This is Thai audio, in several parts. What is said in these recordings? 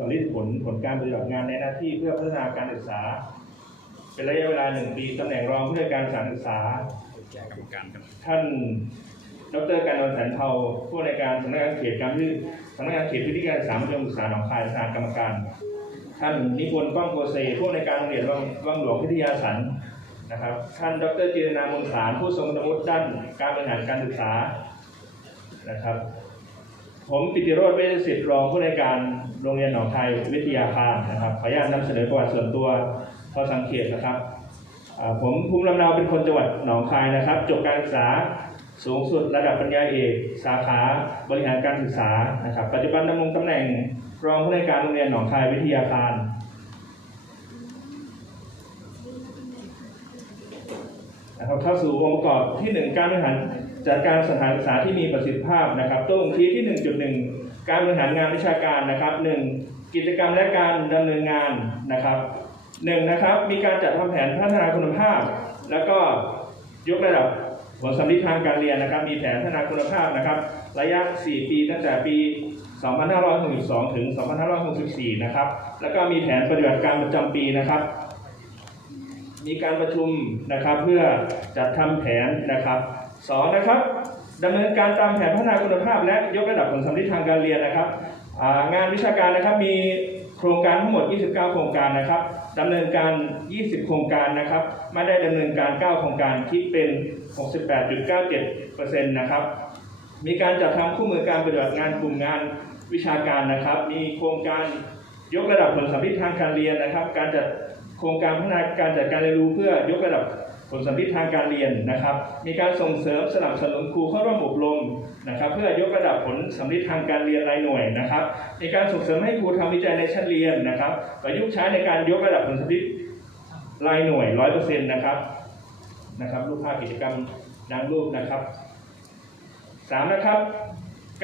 สำลิดผลผลการปฏิบัติงานในหน้าที่เพื่อพัฒนาการศึกษา เป็นระยะเวลาหนึ่งปีตำแหน่งรองผู้ในวยการสานศึกษา ท่านดรการนนท์แสนเทาผู้ในวยการสำนักงานเขตการพิสำนักงานเขตพื้นที่การศึกษามัธยมศึกษาหนองคายประธานกรรมการ ท่านนิพนธ์ก้องโกเซผู้ในวยการโรงเรียนวังวังหลวงพิทยาสันนะครับ ท่านดรจีรนามูลสารผู้ทรงคุณวุฒิด้านการบริหารการศึกษานะครับ ผมปิติโรธเวชศิษย์รองผู้ในการโรงเรียนหนองคายวิทยาคารนะครับ ขออนุญาตนำเสนอประวัติส่วนตัวพอสังเกตนะครับ ผมภูมิลำเนาเป็นคนจังหวัดหนองคายนะครับ จบการศึกษาสูงสุดระดับปริญญาเอก สาขาบริหารการศึกษานะครับ ปัจจุบันดำรงตำแหน่งรองผู้ในการโรงเรียนหนองคายวิทยาคาร นะครับเข้าสู่องค์ประกอบที่ 1 การบริหารจัดการสถานศึกษาที่มีประสิทธิภาพนะครับตรงที่ที่ 1.1 การบริหารงานวิชาการนะครับ 1. กิจกรรมและการดำเนินงานนะครับหนึ่งนะครับมีการจัดทำแผนพัฒนาคุณภาพ แล้วก็ยกระดับผลสำลิดทางการเรียนนะครับ มีแผนพัฒนาคุณภาพนะครับ ระยะ 4 ปีตั้งแต่ปี 2562 ถึง 2564 นะครับ แล้วก็มีแผนปฏิบัติการประจำปีนะครับ มีการประชุมนะครับเพื่อจัดทำแผนนะครับสองนะครับดำเนินการตามแผนพัฒนาคุณภาพ และยกระดับผลสำลิดทางการเรียนนะครับงานวิชาการนะครับมีโครงการทั้งหมด 29 โครงการนะครับดำเนินการ 20 โครงการนะครับ ไม่ได้ดำเนินการ 9 โครงการคิดเป็น 68.97%นะครับ มีการจัดทำคู่มือการปฏิบัติงานกลุ่มงานวิชาการนะครับ มีโครงการ ยกระดับผลสำลิดทางการเรียนนะครับ การจัดโครงการพัฒนาการจัดการเรียนรู้เพื่อยกระดับผลสำลิดทางการเรียนนะครับ มีการส่งเสริมสนับสนุนครูเข้าร่วมอบรมนะครับ เพื่อยกระดับผลสำลิดทางการเรียนรายหน่วยนะครับ มีการส่งเสริมให้ครูทำวิจัยในชั้นเรียนนะครับประยุกต์ใช้ในการยกระดับผลสำลิดรายหน่วยร้อยเปอร์เซ็นต์นะครับนะครับรูปภาพกิจกรรมดังรูปนะครับสามนะครับ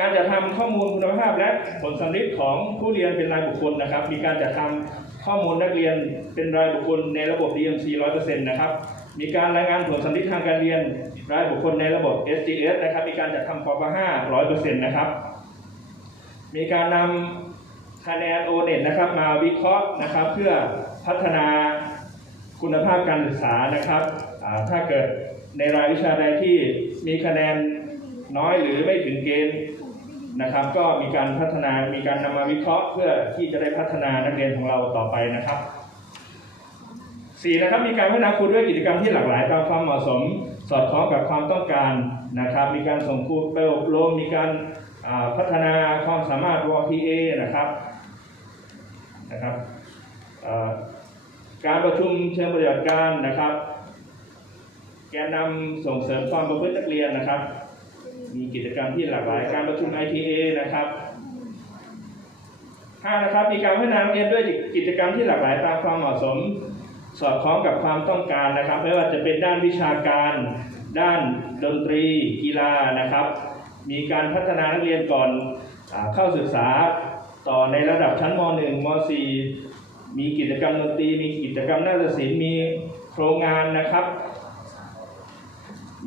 การจัดทำข้อมูลคุณภาพและผลสำลิดของผู้เรียนเป็นรายบุคคลนะครับ มีการจัดทำข้อมูลนักเรียนเป็นรายบุคคลในระบบ DMC 100%นะครับ มีการรายงานผลสำลิดทางการเรียนรายบุคคลในระบบ SGS นะครับ มีการจัดทำปป5 100%นะครับ มีการนำคะแนน o n e t นะครับมาวิเคราะห์นะครับ เพื่อพัฒนาคุณภาพการศึกษานะครับถ้าเกิดในรายวิชาใดที่มีคะแนนน้อยหรือไม่ถึงเกณฑ์ นะครับ ก็มีการพัฒนามีการนำมาวิเคราะห์ เพื่อที่จะได้พัฒนานักเรียนของเราต่อไปนะครับสี่นะครับมีการพัฒนาครูด้วยกิจกรรมที่หลากหลายตามความเหมาะสม สอดคล้องกับความต้องการนะครับ มีการส่งครูไปอบรมมีการพัฒนาความสามารถ WPA นะครับนะครับการประชุมเชิงปฏิบัติการนะครับ แกนนำส่งเสริมความประพฤตินักเรียนนะครับ มีกิจกรรมที่หลากหลายการประชุม ITA นะครับห้านะครับมีการพัฒนานักเรียนด้วยกิจกรรมที่หลากหลายตามความเหมาะสม สอดคล้องกับความต้องการนะครับ ไม่ว่าจะเป็นด้านวิชาการ ด้านดนตรี กีฬานะครับ มีการพัฒนานักเรียนก่อนอเข้าศึกษาต่อในระดับชั้นม .1 ม .4 มีกิจกรรมดนตรี มีกิจกรรมนาฏศิลป์มีโครงงานนะครับ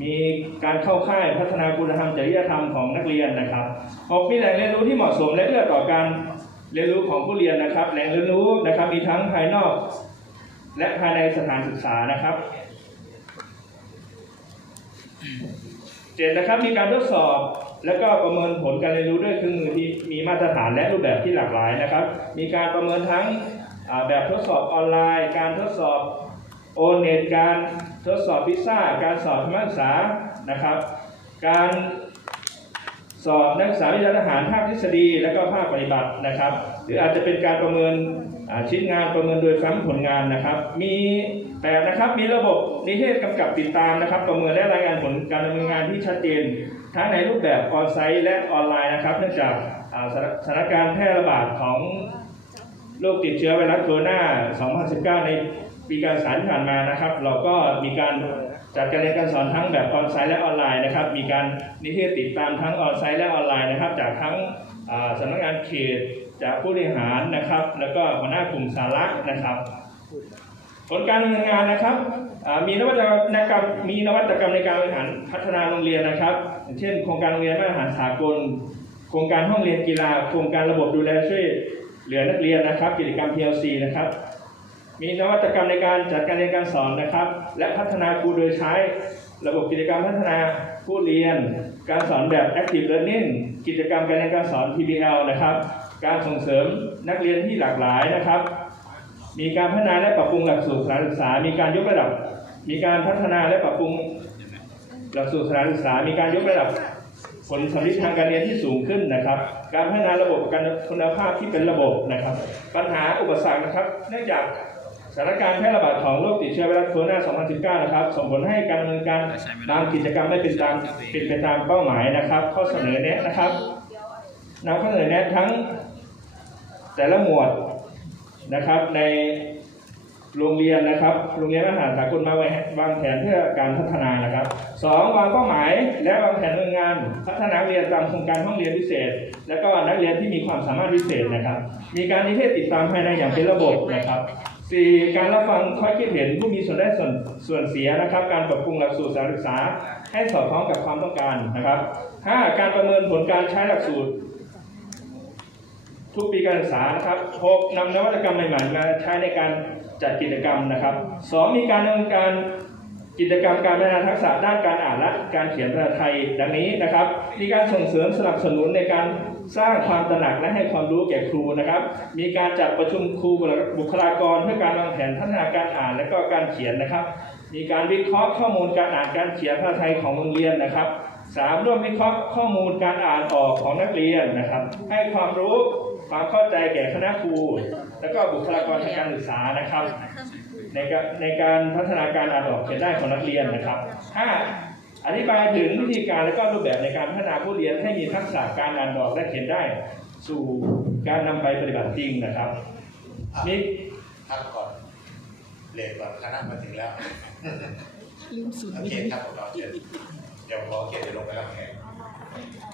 มีการเข้าค่ายพัฒนาคุณธรรมจริยธรรมของนักเรียนนะครับหกมีแหล่งเรียนรู้ที่เหมาะสมและเอื้อต่อการเรียนรู้ของผู้เรียนนะครับ แหล่งเรียนรู้นะครับมีทั้งภายนอก และภายในสถานศึกษานะครับเจ็ดนะครับมีการทดสอบและก็ประเมินผลการเรียนรู้ด้วยเครื่องมือที่มีมาตรฐานและรูปแบบที่หลากหลายนะครับ มีการประเมินทั้งแบบทดสอบออนไลน์ การทดสอบ โอนเน็ตการทดสอบพิซซ่า การสอบธรรมศึกษานะครับ การสอบนักศึกษาวิชาทหารภาคทฤษฎีและก็ภาคปฏิบัตินะครับ หรืออาจจะเป็นการประเมินชิ้นงานประเมินโดยซ้ำผลงานนะครับ มีแต่นะครับมีระบบนิเทศกำกับติดตามนะครับ ประเมินและรายงานผลการดำเนินงานที่ชัดเจน ทั้งในรูปแบบออนไซต์และออนไลน์นะครับเนื่องจากสถานการณ์แพร่ระบาดของโรคติดเชื้อไวรัสโคโรนา 2019 ใน ปีการศึกษาที่ผ่านมานะครับ เราก็มีการจัดการเรียนการสอนทั้งแบบออนไซต์และออนไลน์นะครับ มีการนิเทศติดตามทั้งออนไซต์และออนไลน์นะครับ จากทั้งสำนักงานเขตจากผู้บริหารนะครับ แล้วก็หัวหน้ากลุ่มสาระนะครับ ผลการดำเนินงานนะครับมีนวัตกรรมมีนวัตกรรมในการบริหารพัฒนาโรงเรียนนะครับ เช่น โครงการโรงเรียนมาตรฐานสากล โครงการห้องเรียนกีฬา โครงการระบบดูแลช่วยเหลือนักเรียนนะครับ กิจกรรม PLC นะครับ มีนวัตกรรมในการจัดการเรียนการสอนนะครับ และพัฒนาครูโดยใช้ ระบบกิจกรรมพัฒนาผู้เรียน การสอนแบบ Active Learning กิจกรรมการเรียนการสอน PBL นะครับ การส่งเสริมนักเรียนที่หลากหลายนะครับ มีการพัฒนาและปรับปรุงหลักสูตรสถานศึกษา มีการยกระดับ มีการพัฒนาและปรับปรุงหลักสูตรสถานศึกษา มีการยกระดับผลสำลิดทางการเรียนที่สูงขึ้นนะครับ การพัฒนาระบบการคุณภาพที่เป็นระบบนะครับ ปัญหาอุปสรรคนะครับ เนื่องจาก สถานการณ์แพร่ระบาดของโรคติดเชื้อไวรัสโคโรนา 2019 นะครับส่งผลให้การดำเนินการบางกิจกรรมไม่เป็นตามเป็นไปตามเป้าหมายนะครับ ข้อเสนอแนะนะครับนำข้อเสนอแนะทั้งแต่ละหมวดนะครับในโรงเรียนนะครับโรงเรียนอาหารสากลมาวางแผนเพื่อการพัฒนานะครับสองวางเป้าหมาย และวางแผนดำเนินงาน พัฒนานักเรียนตามโครงการห้องเรียนพิเศษ และก็นักเรียนที่มีความสามารถพิเศษนะครับ มีการนิเทศติดตามภายในอย่างเป็นระบบนะครับ สี่การรับฟังข้อคิดเห็นผู้มีส่วนได้ส่วนส่วนเสียนะครับ การปรับปรุงหลักสูตรการศึกษา ให้สอดคล้องกับความต้องการนะครับห้าการประเมินผลการใช้หลักสูตร ทุกปีการศึกษานะครับ 6. นำนวัตกรรมใหม่ๆมาใช้ในการจัดกิจกรรมนะครับ 2. มีการดำเนินการกิจกรรมการพัฒนาทักษะด้านการอ่านและการเขียนภาษาไทยดังนี้นะครับ มีการส่งเสริมสนับสนุนในการ สร้างความตระหนักและให้ความรู้แก่ครูนะครับ มีการจัดประชุมครูบุคลากรเพื่อการวางแผนพัฒนาการอ่านและก็การเขียนนะครับ มีการวิเคราะห์ข้อมูลการอ่านการเขียนภาษาไทยของโรงเรียนนะครับสามร่วมวิเคราะห์ข้อมูลการอ่านออกของนักเรียนนะครับ ให้ความรู้ความเข้าใจแก่คณะครูและก็บุคลากรทางการศึกษานะครับ ในการในการพัฒนาการอ่านออกเขียนได้ของนักเรียนนะครับห้า อธิบายถึงวิธีการและก็รูปแบบในการพัฒนาผู้เรียนให้มีทักษะการอ่านออกและเขียนได้ สู่การนำไปปฏิบัติจริงนะครับมีพักก่อนเลทก่อนคณะมาถึงแล้วลืมสูตรโอวิเคธีครับผมเราเชิญเดี๋ยวขอเขียนเดี๋ยวลงไปรับแขก